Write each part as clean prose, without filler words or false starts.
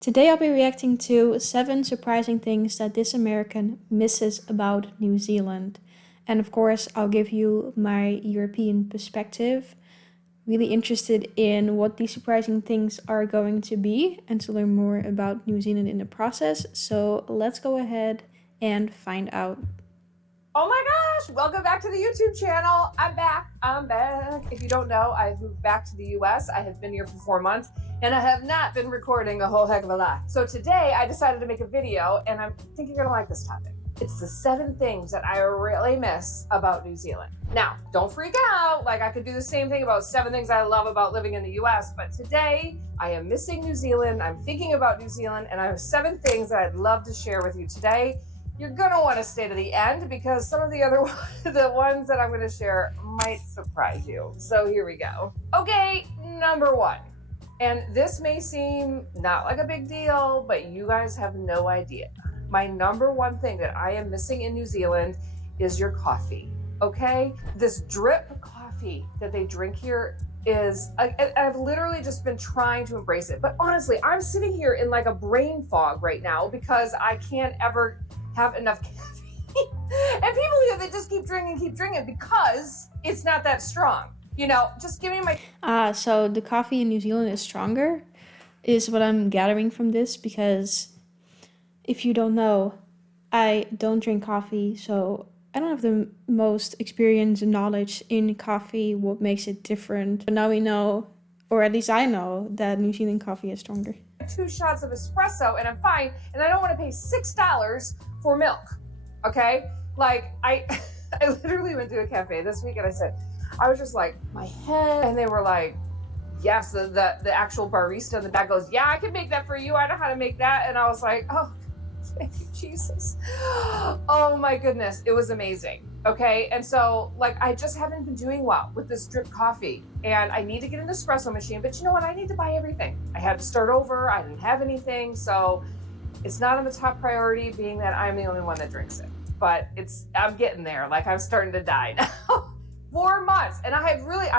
Today I'll be reacting to 7 surprising things that this American misses about New Zealand. And of course, I'll give you my European perspective. Really interested in what these surprising things are going to be and to learn more about New Zealand in the process. So let's go ahead and find out. Oh my gosh, welcome back to the YouTube channel. I'm back. If you don't know, I've moved back to the US. I have been here for 4 months and I have not been recording a whole heck of a lot. So today I decided to make a video and I think you're gonna like this topic. It's the 7 things that I really miss about New Zealand. Now, don't freak out. Like I could do the same thing about 7 things I love about living in the US, but today I am missing New Zealand. I'm thinking about New Zealand and I have 7 things that I'd love to share with you today. You're gonna wanna stay to the end because some of the other the ones that I'm gonna share might surprise you. So here we go. Okay, number 1. And this may seem not like a big deal, but you guys have no idea. My number 1 thing that I am missing in New Zealand is your coffee, okay? This drip coffee that they drink here is, I've literally just been trying to embrace it. But honestly, I'm sitting here in like a brain fog right now because I can't ever have enough caffeine. And people here, they just keep drinking because it's not that strong. You know, just give me my... So the coffee in New Zealand is stronger, is what I'm gathering from this, because if you don't know, I don't drink coffee, so I don't have the most experience and knowledge in coffee, what makes it different. But now we know, or at least I know, that New Zealand coffee is stronger. 2 shots of espresso and I'm fine, and I don't want to pay $6 for milk, okay? Like, I literally went to a cafe this week and I was just like, my head, and they were like, yes, the actual barista in the back goes, yeah, I can make that for you, I know how to make that, and I was like, oh, thank you, Jesus. Oh my goodness, it was amazing. Okay, and so like I just haven't been doing well with this drip coffee, and I need to get an espresso machine, but you know what? I need to buy everything. I had to start over. I didn't have anything, so it's not on the top priority, being that I'm the only one that drinks it. But I'm getting there. Like I'm starting to die now. 4 months, and I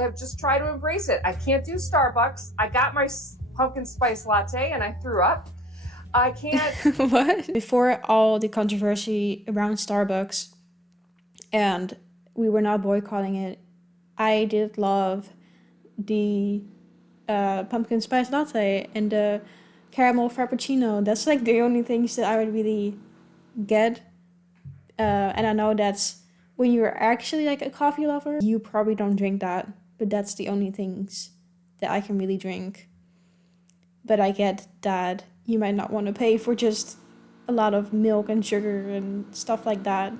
have just tried to embrace it. I can't do Starbucks. I got my pumpkin spice latte, and I threw up. I can't. What? Before all the controversy around Starbucks, and we were not boycotting it, I did love the pumpkin spice latte and the caramel frappuccino. That's like the only things that I would really get. And I know that's when you're actually like a coffee lover, you probably don't drink that, but that's the only things that I can really drink. But I get that you might not want to pay for just a lot of milk and sugar and stuff like that.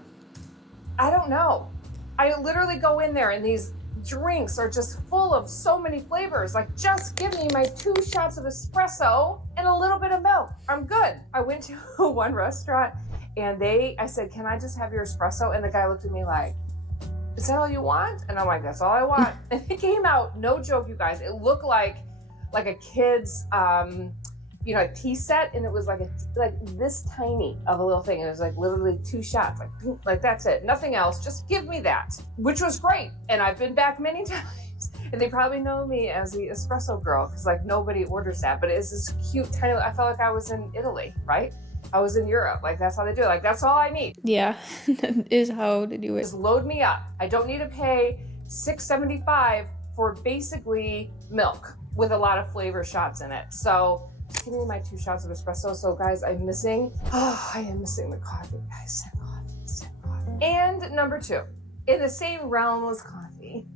I don't know. I literally go in there and these drinks are just full of so many flavors. Like, just give me my 2 shots of espresso and a little bit of milk. I'm good. I went to one restaurant and I said, can I just have your espresso? And the guy looked at me like, is that all you want? And I'm like, that's all I want. And it came out, no joke, you guys. It looked like a kid's, a tea set, and it was like this tiny of a little thing, and it was like literally 2 shots, like that's it, nothing else, just give me that, which was great. And I've been back many times, and they probably know me as the espresso girl because like nobody orders that, but it's this cute tiny, I felt like I was in Italy, right? I was in Europe, like that's how they do it, like that's all I need. Yeah, that is how they do it. Just load me up. I don't need to pay $6.75 for basically milk with a lot of flavor shots in it. So give me my 2 shots of espresso. So guys, I am missing the coffee, guys. Send coffee. And number 2, in the same realm as coffee,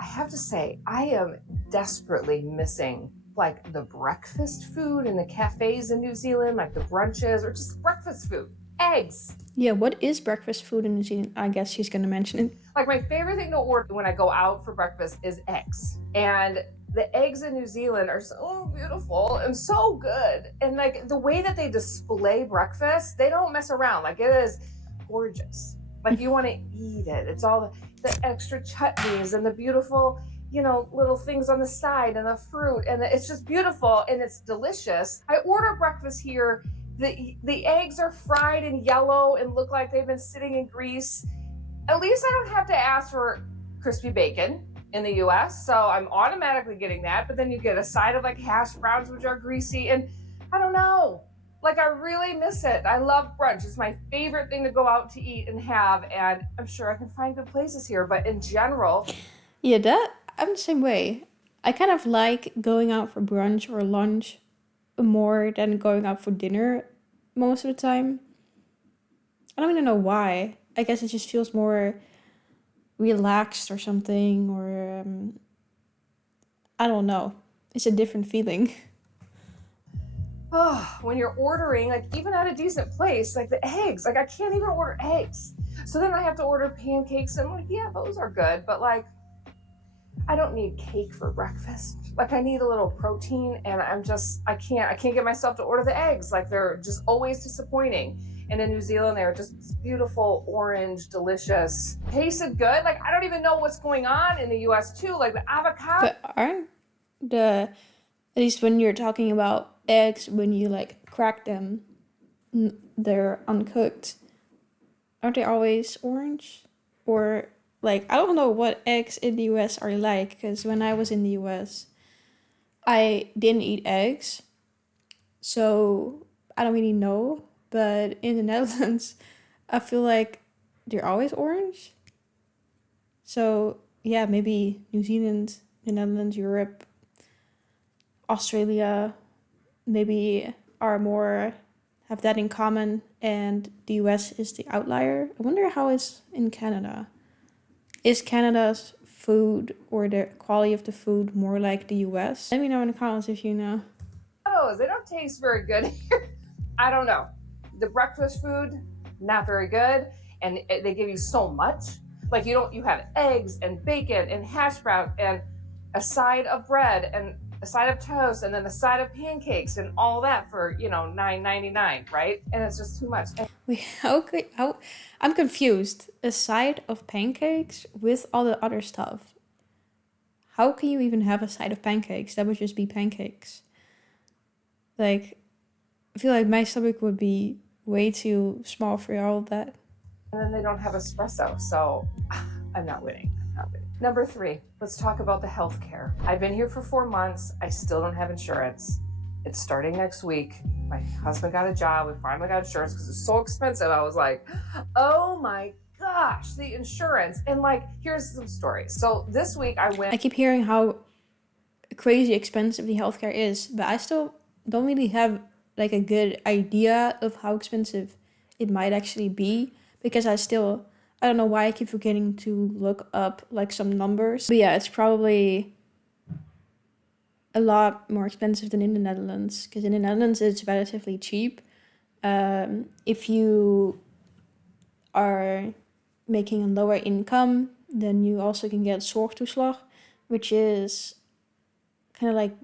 I have to say, I am desperately missing like the breakfast food in the cafes in New Zealand, like the brunches or just breakfast food. Eggs. Yeah, what is breakfast food in New Zealand? I guess she's gonna mention it. Like my favorite thing to order when I go out for breakfast is eggs. And the eggs in New Zealand are so beautiful and so good. And like the way that they display breakfast, they don't mess around. Like it is gorgeous. Like you want to eat it. It's all the extra chutneys and the beautiful, little things on the side and the fruit. And it's just beautiful and it's delicious. I order breakfast here. The eggs are fried and yellow and look like they've been sitting in grease. At least I don't have to ask for crispy bacon in the US, so I'm automatically getting that, but then you get a side of like hash browns, which are greasy, and I don't know. Like, I really miss it. I love brunch. It's my favorite thing to go out to eat and have, and I'm sure I can find good places here. But in general, Yeah, I'm the same way. I kind of like going out for brunch or lunch more than going out for dinner most of the time. I don't even know why. I guess it just feels more relaxed or something, or I don't know. It's a different feeling. oh, when you're ordering, like even at a decent place, like the eggs, like I can't even order eggs. So then I have to order pancakes, and I'm like, yeah, those are good, but like I don't need cake for breakfast. Like I need a little protein, and I can't get myself to order the eggs. Like they're just always disappointing. And in New Zealand, they're just beautiful, orange, delicious, tasted good. Like I don't even know what's going on in the US too. Like the avocado. But aren't at least when you're talking about eggs, when you like crack them, they're uncooked. Aren't they always orange? Or like, I don't know what eggs in the US are like, because when I was in the US, I didn't eat eggs. So I don't really know. But in the Netherlands, I feel like they're always orange. So yeah, maybe New Zealand, the Netherlands, Europe, Australia, maybe are more have that in common, and the US is the outlier. I wonder how it's in Canada. Is Canada's food or the quality of the food more like the US? Let me know in the comments if you know. They don't taste very good here. I don't know. The breakfast food, not very good. And they give you so much. Like you have eggs and bacon and hash browns and a side of bread and a side of toast and then a side of pancakes and all that for, $9.99, right? And it's just too much. Wait, how I'm confused. A side of pancakes with all the other stuff. How can you even have a side of pancakes? That would just be pancakes. Like, I feel like my stomach would be way too small for all of that. And then they don't have espresso, so I'm not winning. Number 3, let's talk about the healthcare. I've been here for 4 months. I still don't have insurance. It's starting next week. My husband got a job. We finally got insurance because it's so expensive. I was like, oh my gosh, the insurance. And like, here's some stories. So this week I keep hearing how crazy expensive the healthcare is, but I still don't really have like a good idea of how expensive it might actually be, because I don't know why I keep forgetting to look up like some numbers. But yeah, it's probably a lot more expensive than in the Netherlands, because in the Netherlands it's relatively cheap. If you are making a lower income, then you also can get zorgtoeslag, which is kind of like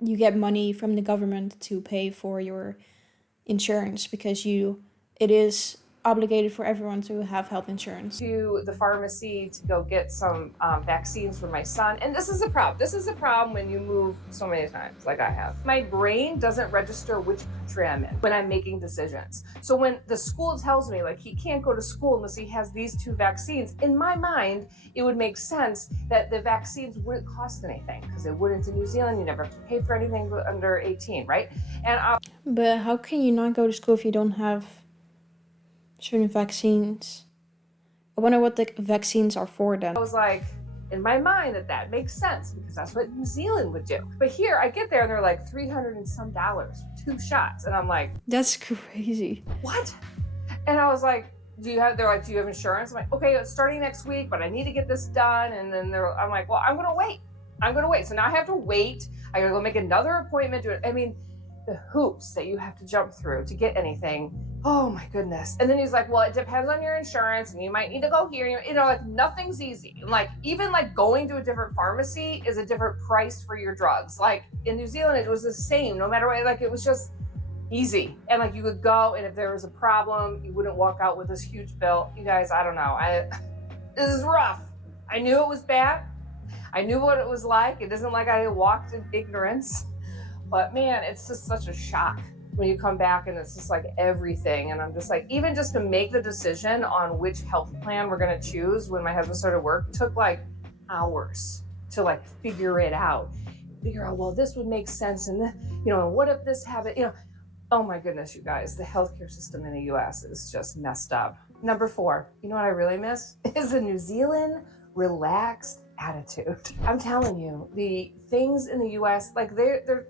you get money from the government to pay for your insurance, because it is obligated for everyone to have health insurance. To the pharmacy to go get some vaccines for my son. And this is a problem. This is a problem when you move so many times like I have. My brain doesn't register which country I'm in when I'm making decisions. So when the school tells me like he can't go to school unless he has these 2 vaccines, in my mind, it would make sense that the vaccines wouldn't cost anything, because they wouldn't in New Zealand. You never have to pay for anything under 18, right? But how can you not go to school if you don't have certain vaccines? I wonder what the vaccines are for then. I was like, in my mind, that makes sense, because that's what New Zealand would do. But here I get there and they're like $300 and some for 2 shots. And I'm like, that's crazy. What? And I was like, do you have insurance? I'm like, okay, it's starting next week, but I need to get this done. And then I'm like, well, I'm going to wait. So now I have to wait. I got to go make another appointment. I mean, the hoops that you have to jump through to get anything. Oh my goodness. And then he's like, well, it depends on your insurance and you might need to go here. Like nothing's easy. Like even like going to a different pharmacy is a different price for your drugs. Like in New Zealand, it was the same, no matter what. Like it was just easy. And like you could go, and if there was a problem, you wouldn't walk out with this huge bill. You guys, I don't know. This is rough. I knew it was bad. I knew what it was like. It isn't like I walked in ignorance. But man, it's just such a shock when you come back and it's just like everything. And I'm just like, even just to make the decision on which health plan we're going to choose when my husband started work took like hours to like figure it out. figure out, well, this would make sense, and what if this happened? Oh my goodness, you guys, the healthcare system in the U.S. is just messed up. Number 4, you know what I really miss is the New Zealand relaxed attitude. I'm telling you, the things in the U.S. like they're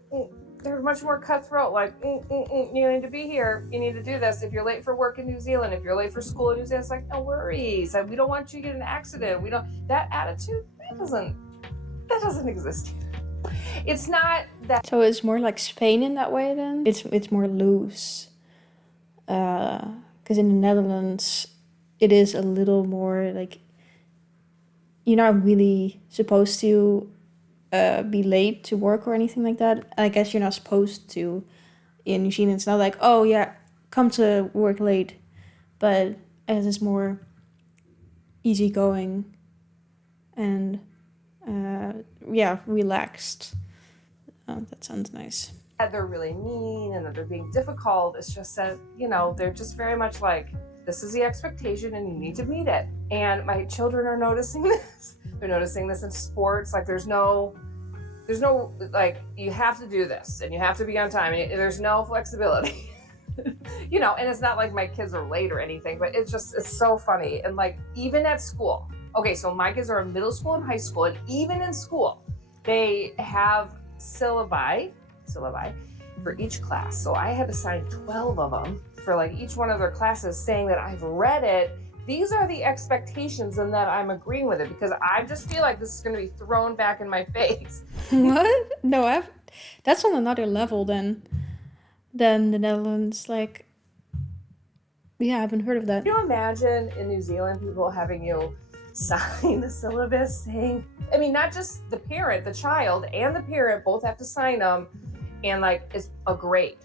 much more cutthroat. Like, you need to be here. You need to do this. If you're late for work in New Zealand, if you're late for school in New Zealand, it's like, no worries. We don't want you to get an accident. We don't. That attitude, that doesn't exist here. It's not that. So it's more like Spain in that way then? It's more loose. Because in the Netherlands, it is a little more like, you're not really supposed to be late to work or anything like that. I guess you're not supposed to. In New Zealand, it's not like, oh yeah, come to work late. But as it's more easygoing and relaxed. That sounds nice. That they're really mean and that they're being difficult. It's just that, they're just very much like, this is the expectation and you need to meet it. And my children are noticing this. They're noticing this in sports. Like there's no like, you have to do this and you have to be on time. And there's no flexibility. And it's not like my kids are late or anything, but it's so funny. And like, even at school, okay, so my kids are in middle school and high school, and even in school, they have syllabi for each class. So I had to sign 12 of them for like each one of their classes, saying that I've read it. These are the expectations and that I'm agreeing with it, because I just feel like this is going to be thrown back in my face. What? No, that's on another level than the Netherlands. Like, yeah, I haven't heard of that. Can you imagine in New Zealand people having you sign the syllabus saying, not just the parent, the child and the parent both have to sign them, and like it's a grade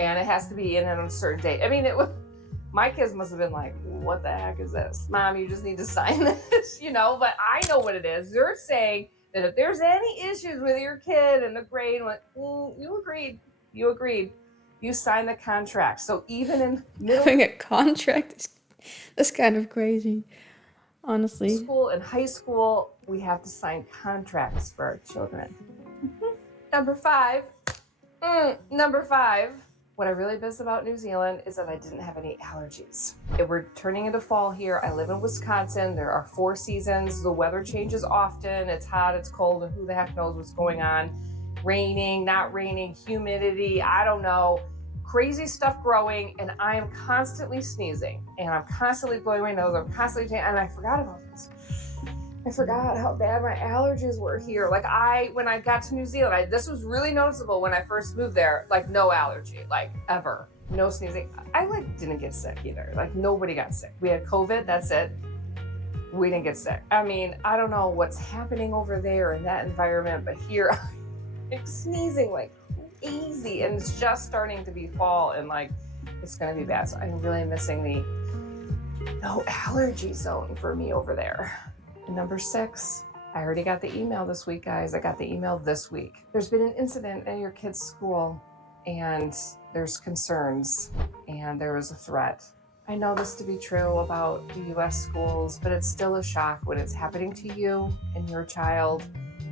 and it has to be in on a certain date. My kids must have been like, what the heck is this? Mom, you just need to sign this, but I know what it is. They're saying that if there's any issues with your kid and the grade, you agreed. You signed the contract. So even in having a contract is kind of crazy, honestly. School and high school, we have to sign contracts for our children. Number five, what I really miss about New Zealand is that I didn't have any allergies. We're turning into fall here. I live in Wisconsin. There are 4 seasons. The weather changes often. It's hot, it's cold, and who the heck knows what's going on. Raining, not raining, humidity, I don't know. Crazy stuff growing, and I am constantly sneezing, and I'm constantly blowing my nose. I'm constantly, and I forgot about this. I forgot how bad my allergies were here. Like when I got to New Zealand, this was really noticeable when I first moved there. Like no allergy, like ever, no sneezing. I didn't get sick either. Like nobody got sick. We had COVID, that's it. We didn't get sick. I don't know what's happening over there in that environment, but here I'm sneezing like crazy, and it's just starting to be fall, and like it's gonna be bad. So I'm really missing the no allergy zone for me over there. And number 6, I already got the email this week, guys. I got the email this week. There's been an incident at your kid's school, and there's concerns, and there was a threat. I know this to be true about the U.S. schools, but it's still a shock when it's happening to you and your child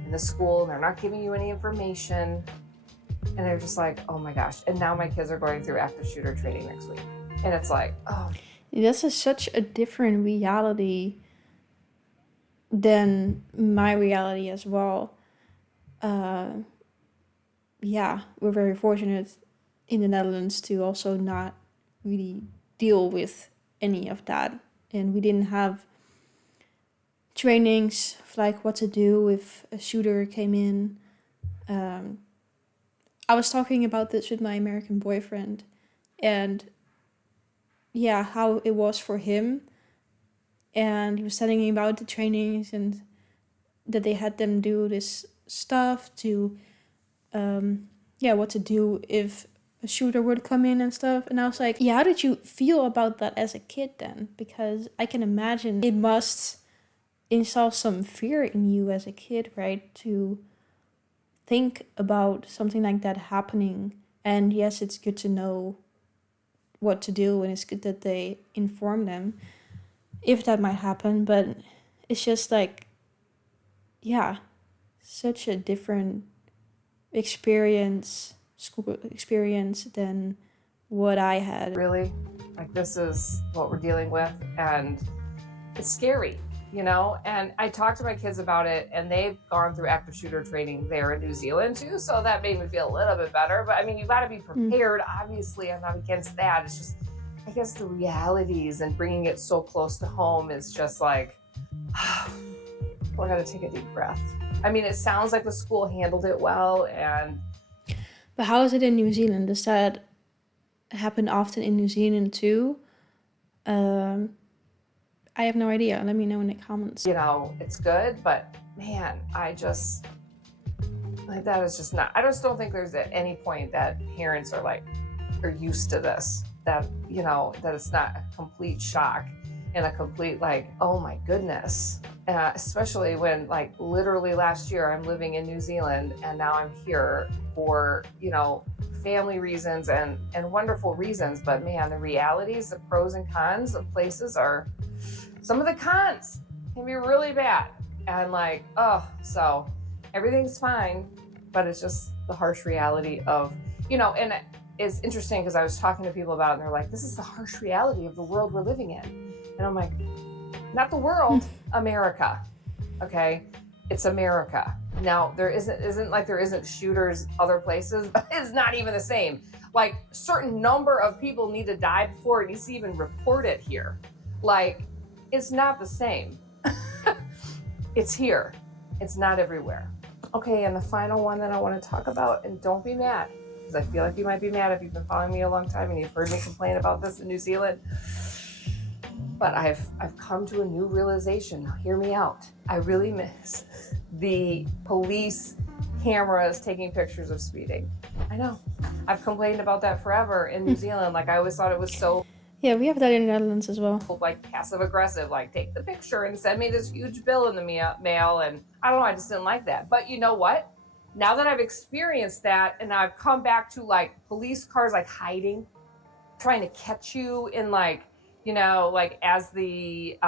in the school, and they're not giving you any information, and they're just like, oh my gosh. And now my kids are going through active shooter training next week, and it's like, oh. This is such a different reality than my reality as well. We're very fortunate in the Netherlands to also not really deal with any of that. And we didn't have trainings of like what to do if a shooter came in. I was talking about this with my American boyfriend, and how it was for him. And he was telling me about the trainings and that they had them do this stuff to, what to do if a shooter would come in and stuff. And I was like, how did you feel about that as a kid then? Because I can imagine it must install some fear in you as a kid, right? To think about something like that happening. And yes, it's good to know what to do, and it's good that they inform them if that might happen, but it's just like, such a different school experience than what I had. Really, like this is what we're dealing with, and it's scary, you know? And I talked to my kids about it, and they've gone through active shooter training there in New Zealand too, so that made me feel a little bit better. But I mean, you got to be prepared. Obviously, I'm not against that. It's just, I guess the realities and bringing it so close to home is just like, I got to take a deep breath. I mean, it sounds like the school handled it well, and... But how is it in New Zealand? Does that happen often in New Zealand too? I have no idea. Let me know in the comments. You know, it's good, but man, I just, like, that is just not, I just don't think there's at any point that parents are like, are used to this, that, you know, that it's not a complete shock and a complete like, oh my goodness. Especially when like literally last year I'm living in New Zealand and now I'm here for, you know, family reasons and wonderful reasons. But man, the realities, the pros and cons of places are, some of the cons can be really bad. And like, oh, so everything's fine, but it's just the harsh reality of, you know, and it's interesting because I was talking to people about it and they're like, this is the harsh reality of the world we're living in. And I'm like, not the world, America, okay? It's America. Now, there isn't like there isn't shooters other places, but it's not even the same. Like, a certain number of people need to die before it needs to even report it here. Like, it's not the same. It's here. It's not everywhere. Okay, and the final one that I want to talk about, and don't be mad, because I feel like you might be mad if you've been following me a long time and you've heard me complain about this in New Zealand. But I've come to a new realization. Now, hear me out. I really miss the police cameras taking pictures of speeding. I know. I've complained about that forever in New Zealand. Like, I always thought it was so... Yeah, we have that in the Netherlands as well. Like, passive aggressive, like, take the picture and send me this huge bill in the mail. And I don't know, I just didn't like that. But you know what? Now that I've experienced that and I've come back to like police cars, like hiding, trying to catch you in like, you know, like as the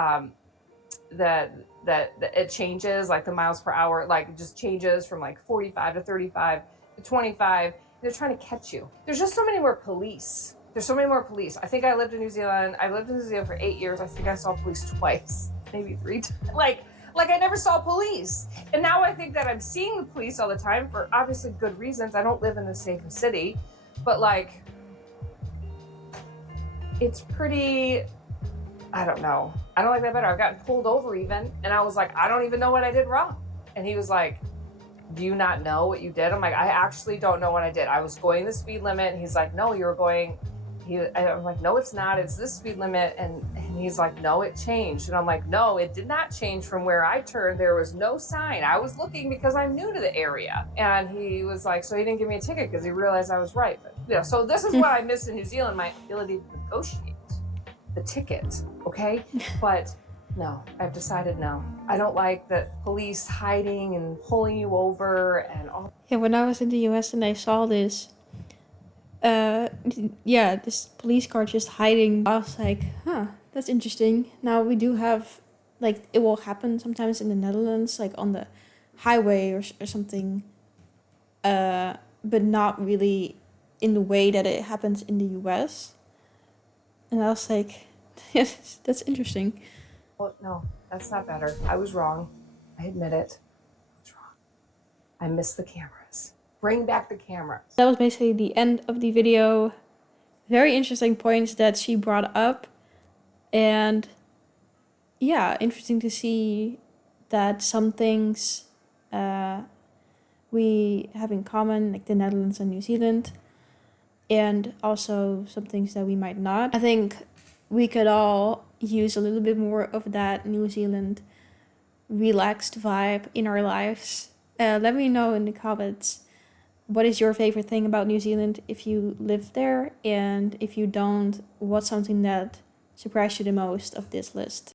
it changes, like the miles per hour, like it just changes from like 45 to 35 to 25. They're trying to catch you. There's just so many more police. There's so many more police. I think I lived in New Zealand. I lived in New Zealand for 8 years. I think I saw police twice, maybe 3 times. Like I never saw police. And now I think that I'm seeing the police all the time for obviously good reasons. I don't live in the same city, but like, it's pretty, I don't know. I don't like that better. I've gotten pulled over even, and I was like, I don't even know what I did wrong. And he was like, do you not know what you did? I'm like, I actually don't know what I did. I was going the speed limit, and he's like, no, you were going, I'm like, no, it's not. It's this speed limit. And he's like, no, it changed. And I'm like, no, it did not change from where I turned. There was no sign. I was looking because I'm new to the area. And he was like, so he didn't give me a ticket because he realized I was right. But, you know, so this is what I missed in New Zealand, my ability to negotiate the ticket, okay? But no, I've decided no. I don't like the police hiding and pulling you over and all. Yeah, when I was in the US and I saw this, this police car just hiding, I was like, huh, that's interesting. Now we do have, like, it will happen sometimes in the Netherlands, like on the highway or something, but not really in the way that it happens in the US. And I was like, yes, that's interesting. Well, no, that's not better. I was wrong. I admit it. I was wrong. I missed the cameras. Bring back the cameras. That was basically the end of the video. Very interesting points that she brought up. And yeah, interesting to see that some things we have in common, like the Netherlands and New Zealand. And also some things that we might not. I think we could all use a little bit more of that New Zealand relaxed vibe in our lives. Let me know in the comments, what is your favorite thing about New Zealand if you live there? And if you don't, what's something that surprised you the most of this list?